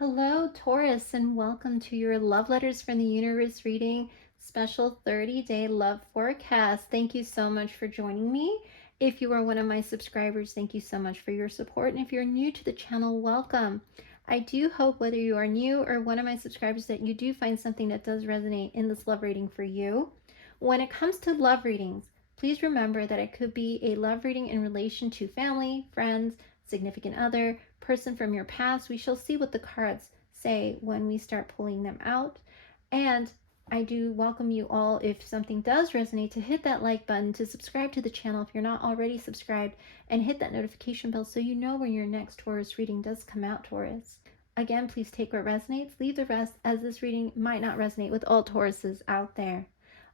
Hello, Taurus, and welcome to your Love Letters from the Universe reading special 30-day love forecast. Thank you so much for joining me. If you are one of my subscribers, thank you so much for your support. And if you're new to the channel, welcome. I do hope whether you are new or one of my subscribers that you do find something that does resonate in this love reading for you. When it comes to love readings, please remember that it could be a love reading in relation to family, friends, significant other, person from your past. We shall see what the cards say when we start pulling them out. And I do welcome you all, if something does resonate, to hit that like button, to subscribe to the channel if you're not already subscribed, and hit that notification bell so you know when your next Taurus reading does come out, Taurus. Again, please take what resonates, leave the rest, as this reading might not resonate with all Tauruses out there.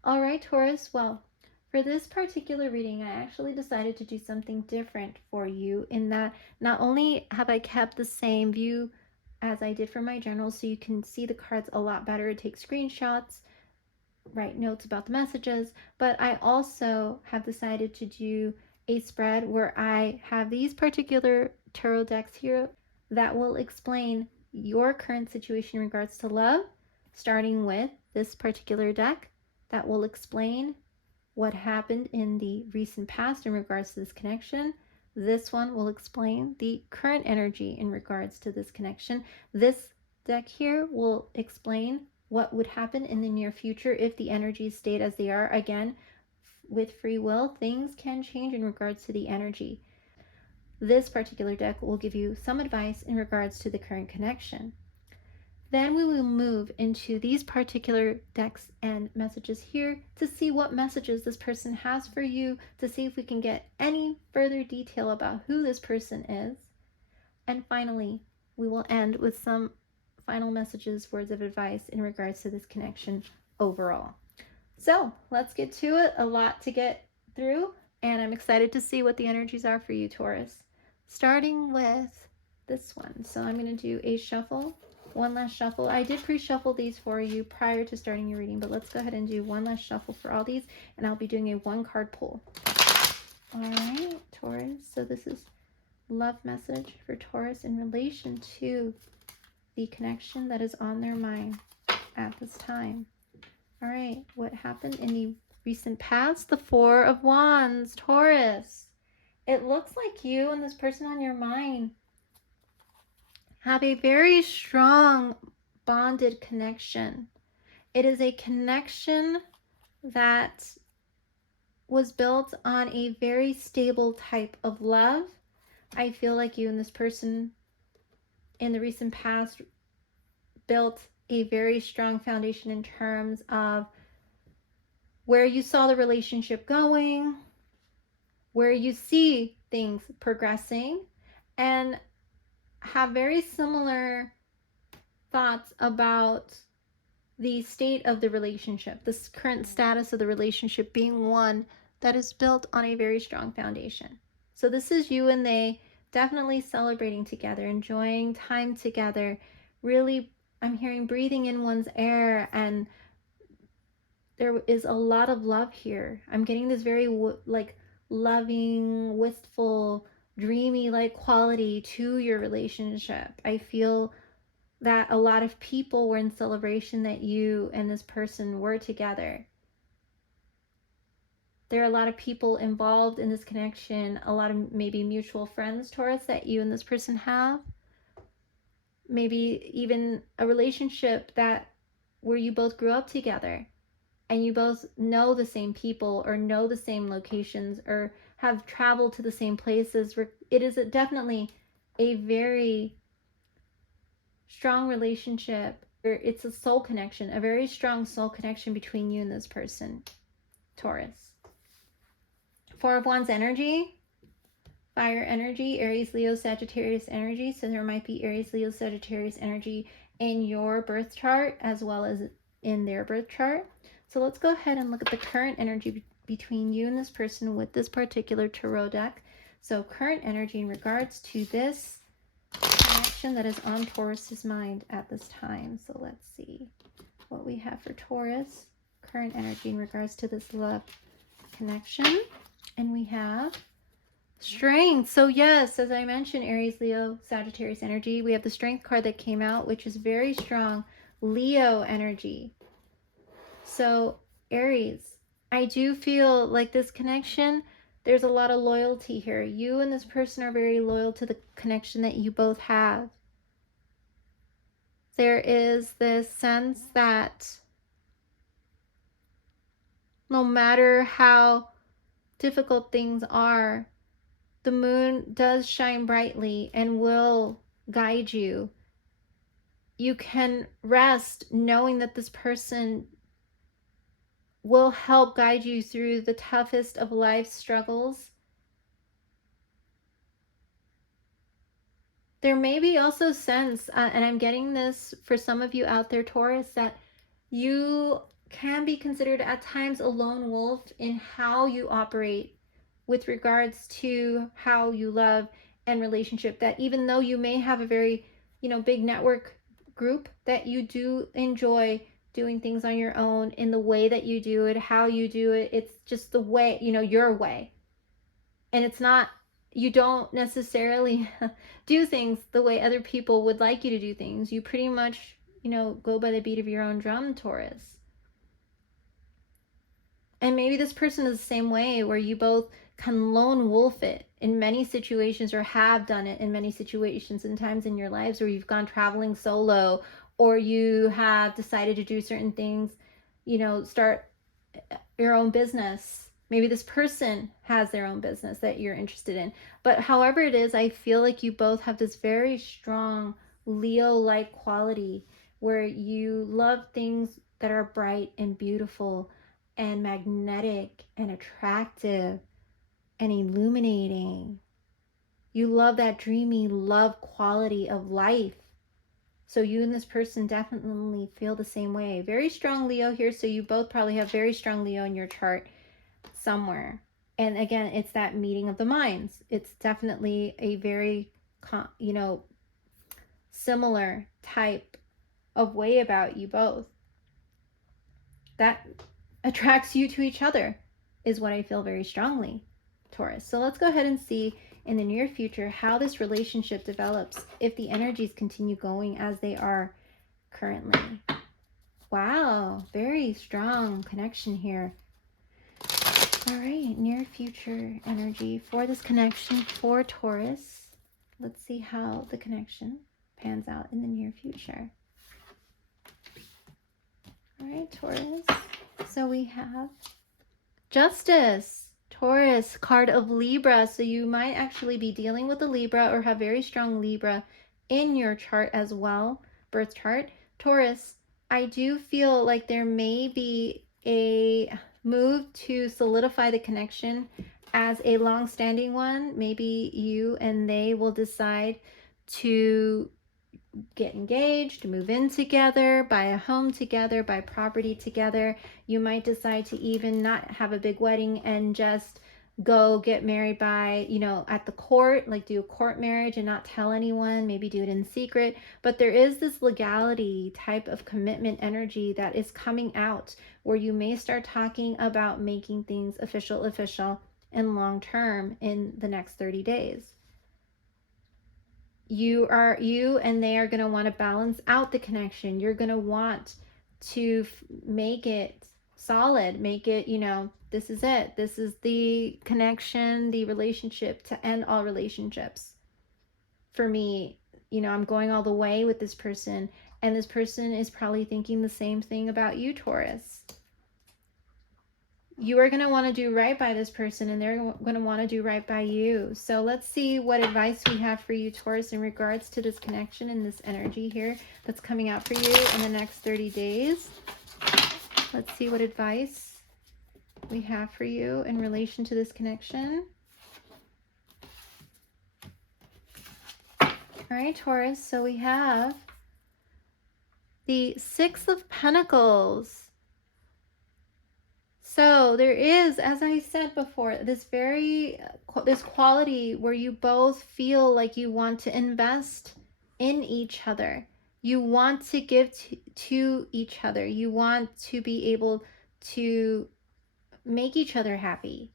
All right, Taurus, well, for this particular reading, I actually decided to do something different for you, in that not only have I kept the same view as I did for my journal, so you can see the cards a lot better, take screenshots, write notes about the messages, but I also have decided to do a spread where I have these particular tarot decks here that will explain your current situation in regards to love, starting with this particular deck that will explain what happened in the recent past in regards to this connection. This one will explain the current energy in regards to this connection. This deck here will explain what would happen in the near future if the energies stayed as they are. Again, with free will, things can change in regards to the energy. This particular deck will give you some advice in regards to the current connection. Then we will move into these particular decks and messages here to see what messages this person has for you, to see if we can get any further detail about who this person is. And finally, we will end with some final messages, words of advice in regards to this connection overall. So let's get to it. A lot to get through, and I'm excited to see what the energies are for you, Taurus. Starting with this one. So I'm going to do a shuffle. One last shuffle. I did pre-shuffle these for you prior to starting your reading, but let's go ahead and do one last shuffle for all these, and I'll be doing a one card pull. All right, Taurus. So this is love message for Taurus in relation to the connection that is on their mind at this time. All right, what happened in the recent past? The Four of Wands, Taurus. It looks like you and this person on your mind have a very strong bonded connection. It is a connection that was built on a very stable type of love. I feel like you and this person in the recent past built a very strong foundation in terms of where you saw the relationship going, where you see things progressing, and have very similar thoughts about the state of the relationship, this current status of the relationship being one that is built on a very strong foundation. So this is you and they definitely celebrating together, enjoying time together, really, I'm hearing breathing in one's air, and there is a lot of love here. I'm getting this very like loving, wistful, dreamy like quality to your relationship. I feel that a lot of people were in celebration that you and this person were together. There are a lot of people involved in this connection, a lot of maybe mutual friends, Taurus, that you and this person have. Maybe even a relationship that where you both grew up together and you both know the same people or know the same locations or have traveled to the same places. It is definitely a very strong relationship. It's a soul connection, a very strong soul connection between you and this person, Taurus. Four of Wands energy, fire energy, Aries, Leo, Sagittarius energy. So there might be Aries, Leo, Sagittarius energy in your birth chart as well as in their birth chart. So let's go ahead and look at the current energy between you and this person with this particular tarot deck. So current energy in regards to this connection that is on Taurus's mind at this time. So let's see what we have for Taurus. Current energy in regards to this love connection. And we have Strength. So yes, as I mentioned, Aries, Leo, Sagittarius energy, we have the strength card that came out, which is very strong Leo energy. So Aries, I do feel like this connection, there's a lot of loyalty here. You and this person are very loyal to the connection that you both have. There is this sense that no matter how difficult things are, the moon does shine brightly and will guide you. You can rest knowing that this person will help guide you through the toughest of life's struggles. There may be also sense, and I'm getting this for some of you out there, Taurus, that you can be considered at times a lone wolf in how you operate with regards to how you love and relationship. That even though you may have a very, big network group, that you do enjoy doing things on your own in the way that you do it, how you do it. It's just the way, your way. And it's not, you don't necessarily do things the way other people would like you to do things. You pretty much, go by the beat of your own drum, Taurus. And maybe this person is the same way, where you both can lone wolf it in many situations, or have done it in many situations and times in your lives, where you've gone traveling solo, or you have decided to do certain things, start your own business. Maybe this person has their own business that you're interested in. But however it is, I feel like you both have this very strong Leo-like quality, where you love things that are bright and beautiful and magnetic and attractive and illuminating. You love that dreamy love quality of life. So you and this person definitely feel the same way. Very strong Leo here, so you both probably have very strong Leo in your chart somewhere. And again, it's that meeting of the minds. It's definitely a very, similar type of way about you both. That attracts you to each other is what I feel very strongly, Taurus. So let's go ahead and see in the near future how this relationship develops if the energies continue going as they are currently. Wow, very strong connection here. All right, near future energy for this connection for Taurus. Let's see how the connection pans out in the near future. All right, Taurus. So we have Justice, Taurus, card of Libra. So you might actually be dealing with a Libra or have very strong Libra in your chart as well, birth chart. Taurus, I do feel like there may be a move to solidify the connection as a long-standing one. Maybe you and they will decide to get engaged, move in together, buy a home together, buy property together. You might decide to even not have a big wedding and just go get married by, at the court, like do a court marriage and not tell anyone, maybe do it in secret. But there is this legality type of commitment energy that is coming out, where you may start talking about making things official and long term in the next 30 days. You and they are going to want to balance out the connection. You're going to want to make it solid, make it, this is it. This is the connection, the relationship to end all relationships. For me, I'm going all the way with this person, and this person is probably thinking the same thing about you, Taurus. You are going to want to do right by this person, and they're going to want to do right by you. So let's see what advice we have for you, Taurus, in regards to this connection and this energy here that's coming out for you in the next 30 days. Let's see what advice we have for you in relation to this connection. All right, Taurus, so we have the Six of Pentacles. So there is, as I said before, this quality where you both feel like you want to invest in each other. You want to give to each other. You want to be able to make each other happy.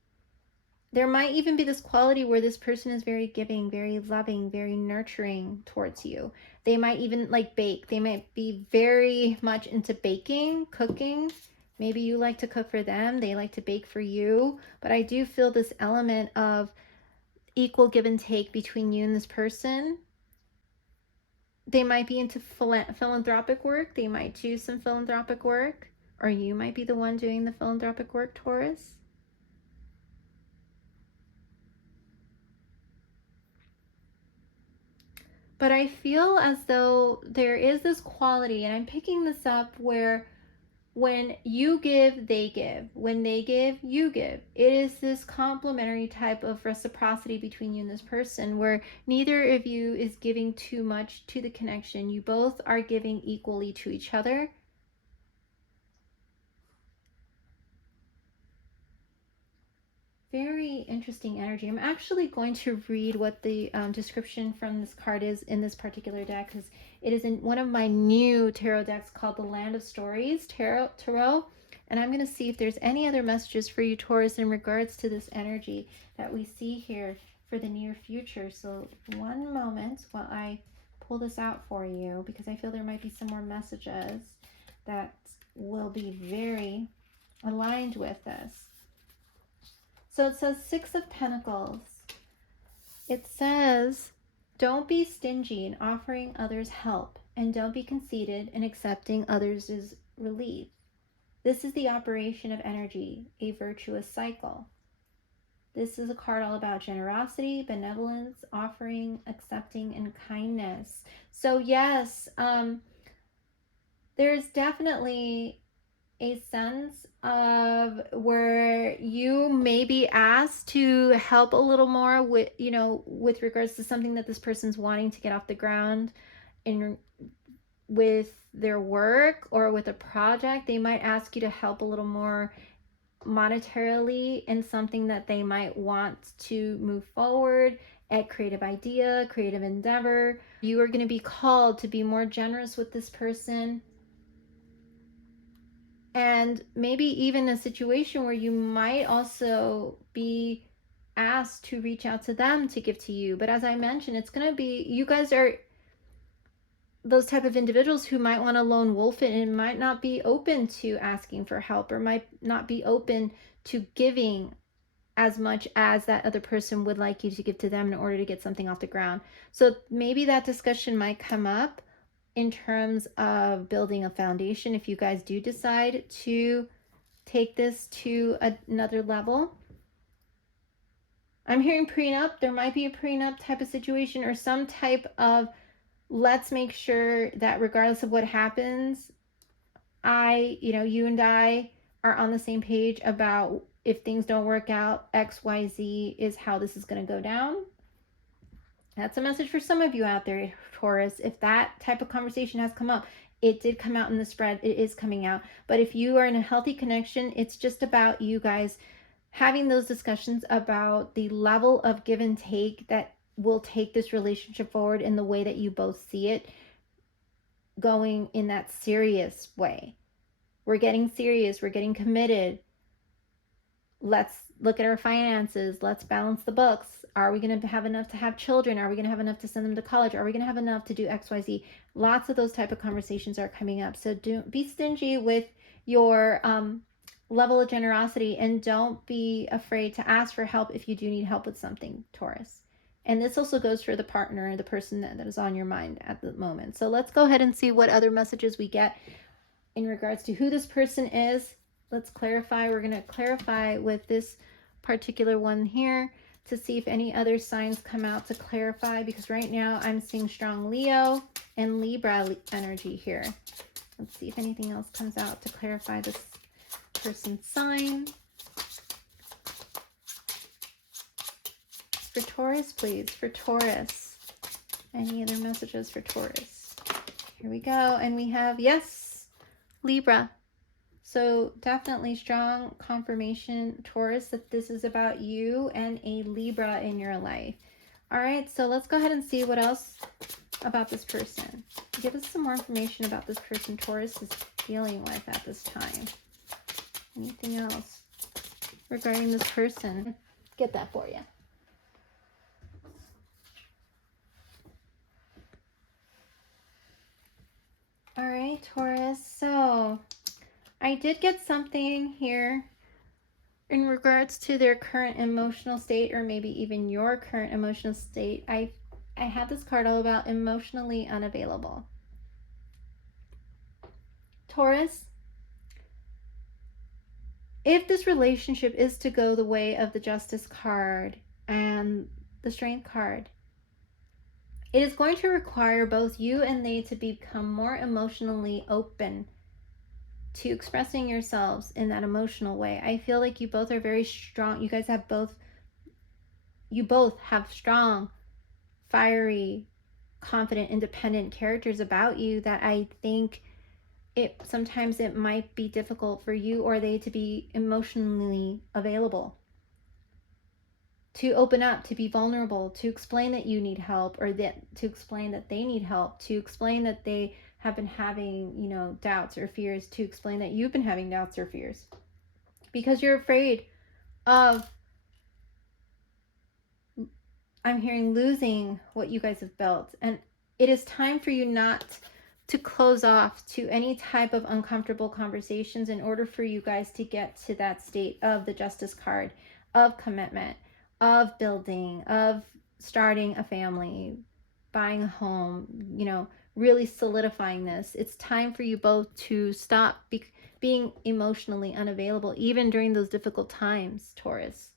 there might even be this quality where this person is very giving, very loving, very nurturing towards you. They might even like bake. They might be very much into baking, cooking. Maybe you like to cook for them. They like to bake for you. But I do feel this element of equal give and take between you and this person. They might be into philanthropic work. They might do some philanthropic work. Or you might be the one doing the philanthropic work, Taurus. But I feel as though there is this quality, and I'm picking this up, where when you give, they give. When they give, you give. It is this complementary type of reciprocity between you and this person, where neither of you is giving too much to the connection. You both are giving equally to each other. Very interesting energy. I'm actually going to read what the description from this card is in this particular deck, because it is in one of my new tarot decks called the Land of Stories Tarot. And I'm going to see if there's any other messages for you, Taurus, in regards to this energy that we see here for the near future. So one moment while I pull this out for you, because I feel there might be some more messages that will be very aligned with this. So it says Six of Pentacles. It says, don't be stingy in offering others help, and don't be conceited in accepting others' relief. This is the operation of energy, a virtuous cycle. This is a card all about generosity, benevolence, offering, accepting, and kindness. So yes, there's definitely a sense of where you may be asked to help a little more with, with regards to something that this person's wanting to get off the ground with their work or with a project. They might ask you to help a little more monetarily in something that they might want to move forward, a creative idea, creative endeavor. You are going to be called to be more generous with this person. And maybe even a situation where you might also be asked to reach out to them to give to you. But as I mentioned, it's going to be, you guys are those type of individuals who might want to lone wolf it and might not be open to asking for help, or might not be open to giving as much as that other person would like you to give to them in order to get something off the ground. So maybe that discussion might come up in terms of building a foundation if you guys do decide to take this to another level. I'm hearing prenup. There might be a prenup type of situation, or some type of, let's make sure that regardless of what happens, you and I are on the same page about, if things don't work out, XYZ is how this is going to go down. That's a message for some of you out there, Taurus. If that type of conversation has come up, it did come out in the spread. It is coming out. But if you are in a healthy connection, it's just about you guys having those discussions about the level of give and take that will take this relationship forward in the way that you both see it going, in that serious way. We're getting serious. We're getting committed. Let's look at our finances. Let's balance the books. Are we going to have enough to have children? Are we going to have enough to send them to college? Are we going to have enough to do XYZ? Lots of those type of conversations are coming up. So don't be stingy with your level of generosity, and don't be afraid to ask for help if you do need help with something, Taurus. And this also goes for the partner, the person that is on your mind at the moment. So let's go ahead and see what other messages we get in regards to who this person is. Let's clarify. We're going to clarify with this particular one here to see if any other signs come out to clarify, because right now I'm seeing strong Leo and Libra energy here. Let's see if anything else comes out to clarify this person's sign. For Taurus, please. For Taurus. Any other messages for Taurus? Here we go. And we have, yes, Libra. So definitely strong confirmation, Taurus, that this is about you and a Libra in your life. All right, so let's go ahead and see what else about this person. Give us some more information about this person Taurus is dealing with at this time. Anything else regarding this person? get that for you. All right, Taurus. So I did get something here in regards to their current emotional state, or maybe even your current emotional state. I had this card all about emotionally unavailable. Taurus, if this relationship is to go the way of the Justice card and the Strength card, it is going to require both you and they to become more emotionally open to expressing yourselves in that emotional way. I feel like you both are very strong. You guys have you both have strong, fiery, confident, independent characters about you that I think sometimes it might be difficult for you or they to be emotionally available, to open up, to be vulnerable, to explain that you need help, or to explain that they need help, to explain that they have been having, doubts or fears, to explain that you've been having doubts or fears. Because you're afraid of, I'm hearing, losing what you guys have built. And it is time for you not to close off to any type of uncomfortable conversations in order for you guys to get to that state of the Justice card, of commitment, of building, of starting a family, buying a home, really solidifying this. It's time for you both to stop being emotionally unavailable, even during those difficult times, Taurus.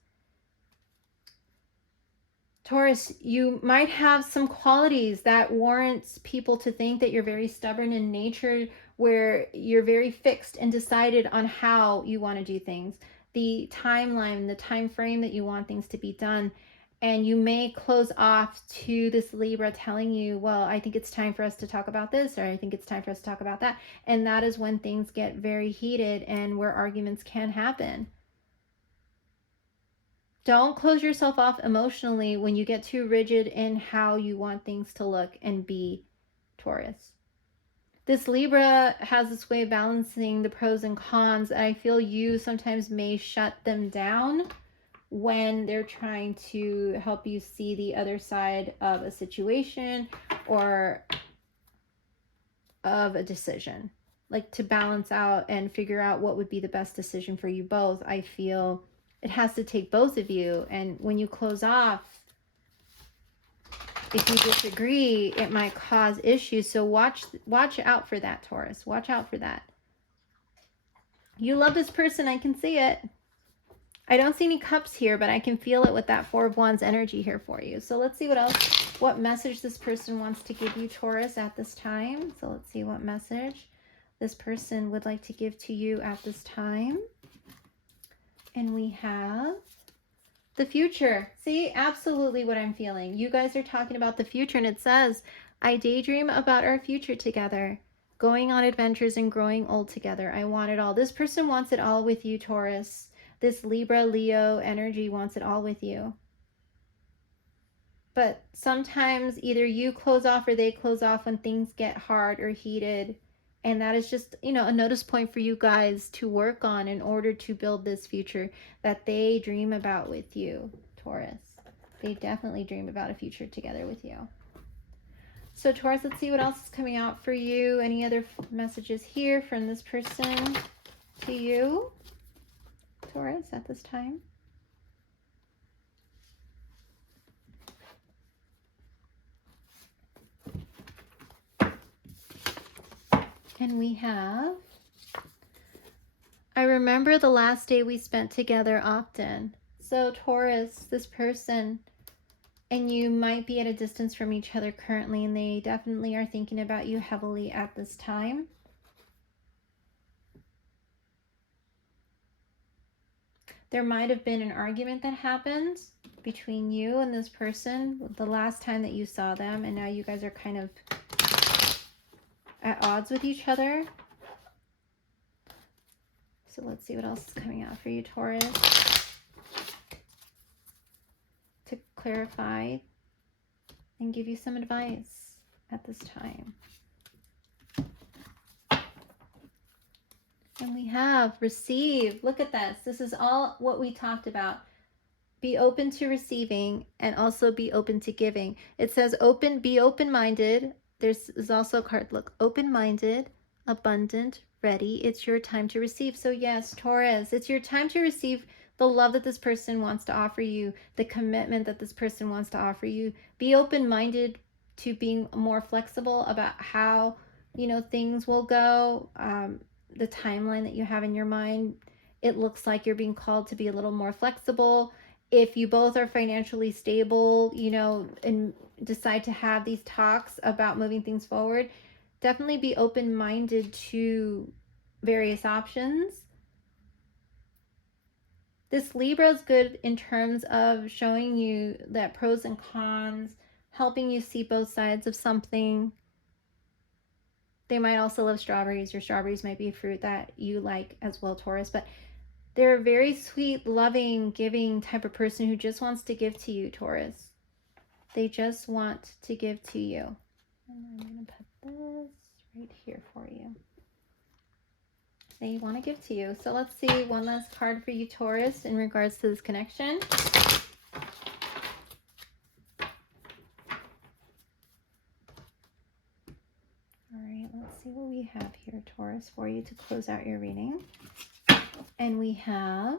Taurus, you might have some qualities that warrants people to think that you're very stubborn in nature, where you're very fixed and decided on how you want to do things, the timeline, the time frame that you want things to be done. And you may close off to this Libra telling you, well, I think it's time for us to talk about this, or I think it's time for us to talk about that. And that is when things get very heated and where arguments can happen. Don't close yourself off emotionally when you get too rigid in how you want things to look and be, Taurus. This Libra has this way of balancing the pros and cons, and I feel you sometimes may shut them down when they're trying to help you see the other side of a situation or of a decision. Like, to balance out and figure out what would be the best decision for you both. I feel it has to take both of you, and when you close off, if you disagree, it might cause issues. So watch out for that, Taurus. Watch out for that. You love this person. I can see it. I don't see any cups here, but I can feel it with that Four of Wands energy here for you. So let's see what message this person wants to give you, Taurus, at this time. So let's see what message this person would like to give to you at this time. And we have the future. See, absolutely what I'm feeling. You guys are talking about the future, and it says, I daydream about our future together, going on adventures and growing old together. I want it all. This person wants it all with you, Taurus. This Libra, Leo energy wants it all with you. But sometimes either you close off or they close off when things get hard or heated. And that is just, a notice point for you guys to work on in order to build this future that they dream about with you, Taurus. They definitely dream about a future together with you. So Taurus, let's see what else is coming out for you. Any other messages here from this person to you, Taurus, at this time? And we have, I remember the last day we spent together often. So Taurus, this person and you might be at a distance from each other currently, and they definitely are thinking about you heavily at this time. There might have been an argument that happened between you and this person the last time that you saw them, and now you guys are kind of at odds with each other. So let's see what else is coming out for you, Taurus, to clarify and give you some advice at this time. And we have receive. Look at this. This is all what we talked about. be open to receiving, and also be open to giving. It says be open-minded. There's also a card, look, open-minded, abundant, ready. It's your time to receive. So yes, Taurus, it's your time to receive the love that this person wants to offer you, the commitment that this person wants to offer you. Be open-minded to being more flexible about how, things will go. The timeline that you have in your mind, it looks like you're being called to be a little more flexible. If you both are financially stable, and decide to have these talks about moving things forward, definitely be open-minded to various options. This Libra is good in terms of showing you that pros and cons, helping you see both sides of something. They might also love strawberries. Your strawberries might be a fruit that you like as well, Taurus. But they're a very sweet, loving, giving type of person who just wants to give to you, Taurus. They just want to give to you. And I'm going to put this right here for you. They want to give to you. So let's see one last card for you, Taurus, in regards to this connection. All right, let's see what we have here, Taurus, for you to close out your reading. And we have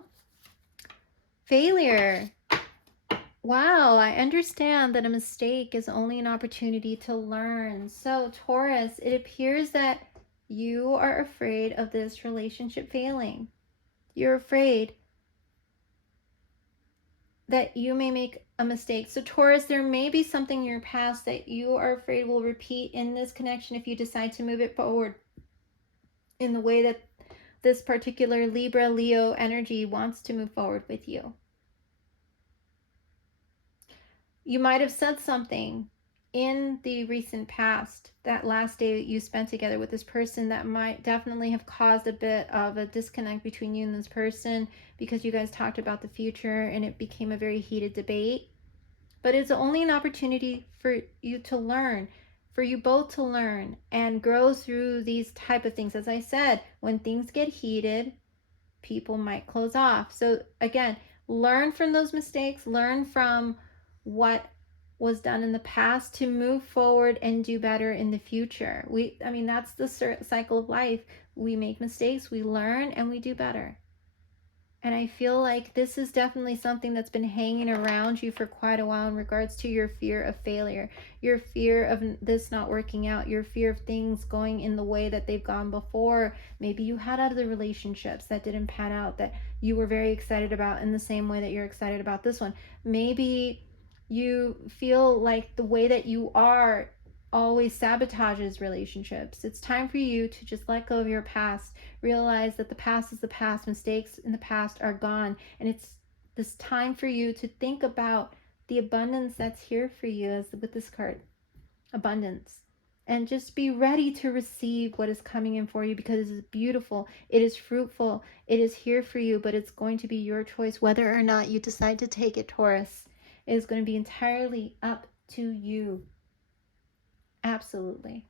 failure. Wow, I understand that a mistake is only an opportunity to learn. So, Taurus, it appears that you are afraid of this relationship failing. You're afraid that you may make a mistake. So, Taurus, there may be something in your past that you are afraid will repeat in this connection if you decide to move it forward in the way that this particular Libra, Leo energy wants to move forward with you. You might have said something in the recent past, that last day you spent together with this person, that might definitely have caused a bit of a disconnect between you and this person, because you guys talked about the future and it became a very heated debate. But it's only an opportunity for you to learn, for you both to learn and grow through these type of things. As I said, when things get heated, people might close off. So again, learn from those mistakes, learn from what was done in the past to move forward and do better in the future. That's the cycle of life. We make mistakes, we learn, and we do better. And I feel like this is definitely something that's been hanging around you for quite a while in regards to your fear of failure, your fear of this not working out, your fear of things going in the way that they've gone before. Maybe you had other relationships that didn't pan out that you were very excited about in the same way that you're excited about this one. Maybe you feel like the way that you are always sabotages relationships. It's time for you to just let go of your past. Realize that the past is the past. Mistakes in the past are gone. And it's this time for you to think about the abundance that's here for you, as with this card, abundance. And just be ready to receive what is coming in for you, because it is beautiful. It is fruitful. It is here for you, but it's going to be your choice whether or not you decide to take it, Taurus. It is going to be entirely up to you. Absolutely.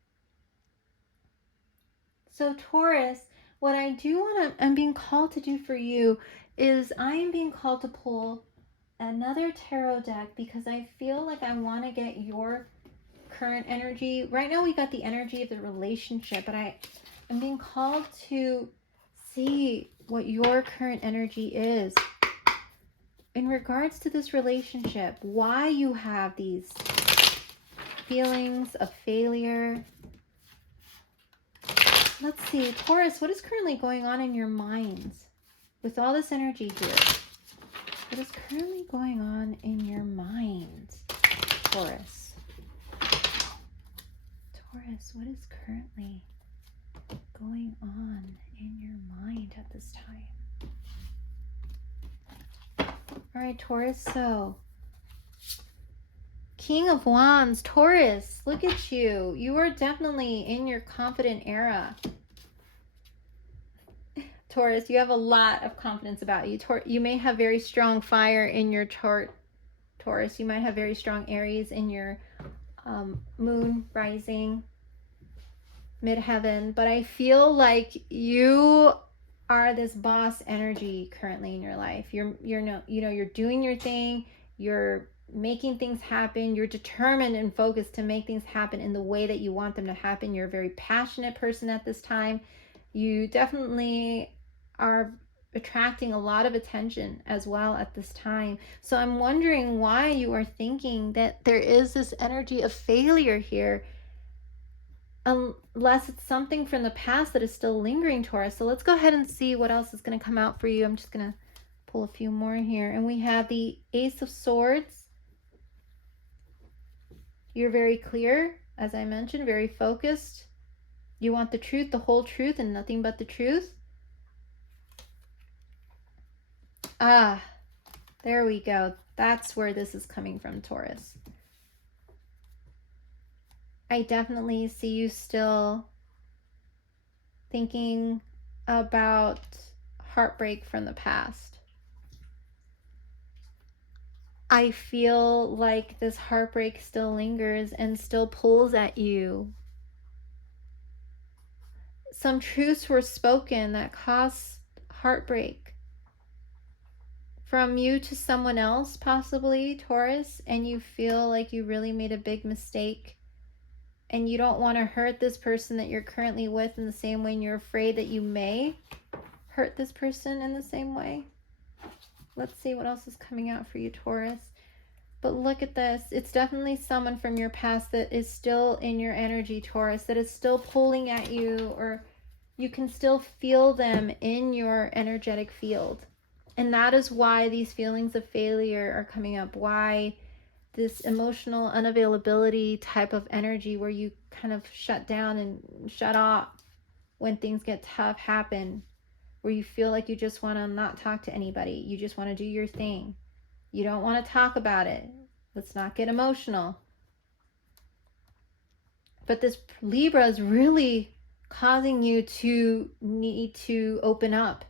So Taurus, what I'm being called to do for you is I am being called to pull another tarot deck, because I feel like I want to get your current energy. Right now we got the energy of the relationship, but I'm being called to see what your current energy is in regards to this relationship, why you have these feelings of failure. Let's see, Taurus, what is currently going on in your minds with all this energy here? What is currently going on in your minds, Taurus? Taurus, what is currently going on in your mind at this time? All right, Taurus, so King of Wands, Taurus, look at you. You are definitely in your confident era. Taurus, you have a lot of confidence about you. You may have very strong fire in your chart, Taurus. You might have very strong Aries in your moon rising, midheaven. But I feel like you are this boss energy currently in your life. You're doing your thing, you're making things happen, you're determined and focused to make things happen in the way that you want them to happen. You're a very passionate person at this time. You definitely are attracting a lot of attention as well at this time. So I'm wondering why you are thinking that there is this energy of failure here, unless it's something from the past that is still lingering, Taurus. So let's go ahead and see what else is going to come out for you. I'm just going to pull a few more here. And we have the Ace of Swords. You're very clear, as I mentioned, very focused. You want the truth, the whole truth, and nothing but the truth. Ah, there we go. That's where this is coming from, Taurus. I definitely see you still thinking about heartbreak from the past. I feel like this heartbreak still lingers and still pulls at you. Some truths were spoken that caused heartbreak from you to someone else, possibly, Taurus, and you feel like you really made a big mistake and you don't want to hurt this person that you're currently with in the same way, and you're afraid that you may hurt this person in the same way. Let's see what else is coming out for you, Taurus. But look at this. It's definitely someone from your past that is still in your energy, Taurus, that is still pulling at you, or you can still feel them in your energetic field. And that is why these feelings of failure are coming up, why this emotional unavailability type of energy where you kind of shut down and shut off when things get tough happen, where you feel like you just want to not talk to anybody. You just want to do your thing. You don't want to talk about it. Let's not get emotional. But this Libra is really causing you to need to open up.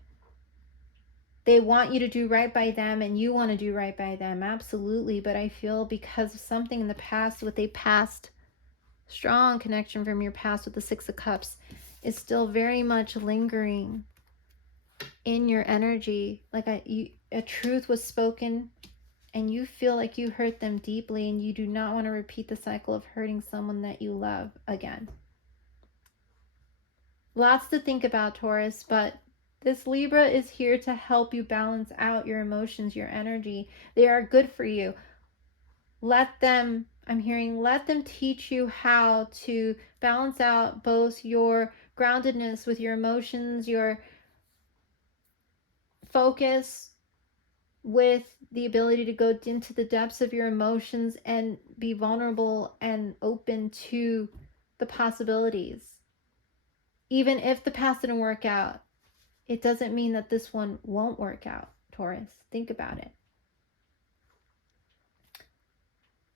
They want you to do right by them and you want to do right by them, absolutely. But I feel because of something in the past, with a past strong connection from your past with the Six of Cups, is still very much lingering in your energy. Like a truth was spoken and you feel like you hurt them deeply, and you do not want to repeat the cycle of hurting someone that you love again. Lots to think about, Taurus, but this Libra is here to help you balance out your emotions, your energy. They are good for you. Let them, I'm hearing, let them teach you how to balance out both your groundedness with your emotions, your focus with the ability to go into the depths of your emotions and be vulnerable and open to the possibilities. Even if the past didn't work out, it doesn't mean that this one won't work out, Taurus. Think about it.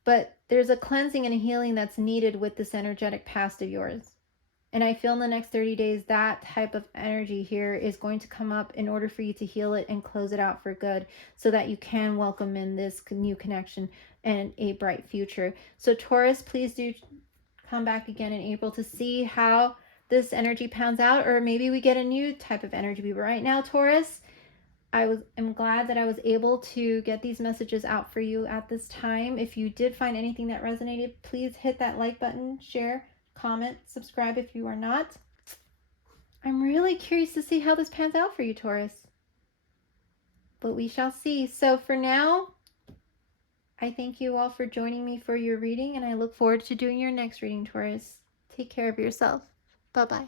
But there's a cleansing and a healing that's needed with this energetic past of yours. And I feel in the next 30 days, that type of energy here is going to come up in order for you to heal it and close it out for good, so that you can welcome in this new connection and a bright future. So Taurus, please do come back again in April to see how this energy pans out, or maybe we get a new type of energy. But right now, Taurus, I'm glad that I was able to get these messages out for you at this time. If you did find anything that resonated, please hit that like button, share, comment, subscribe if you are not. I'm really curious to see how this pans out for you, Taurus. But we shall see. So for now, I thank you all for joining me for your reading, and I look forward to doing your next reading, Taurus. Take care of yourself. Bye-bye.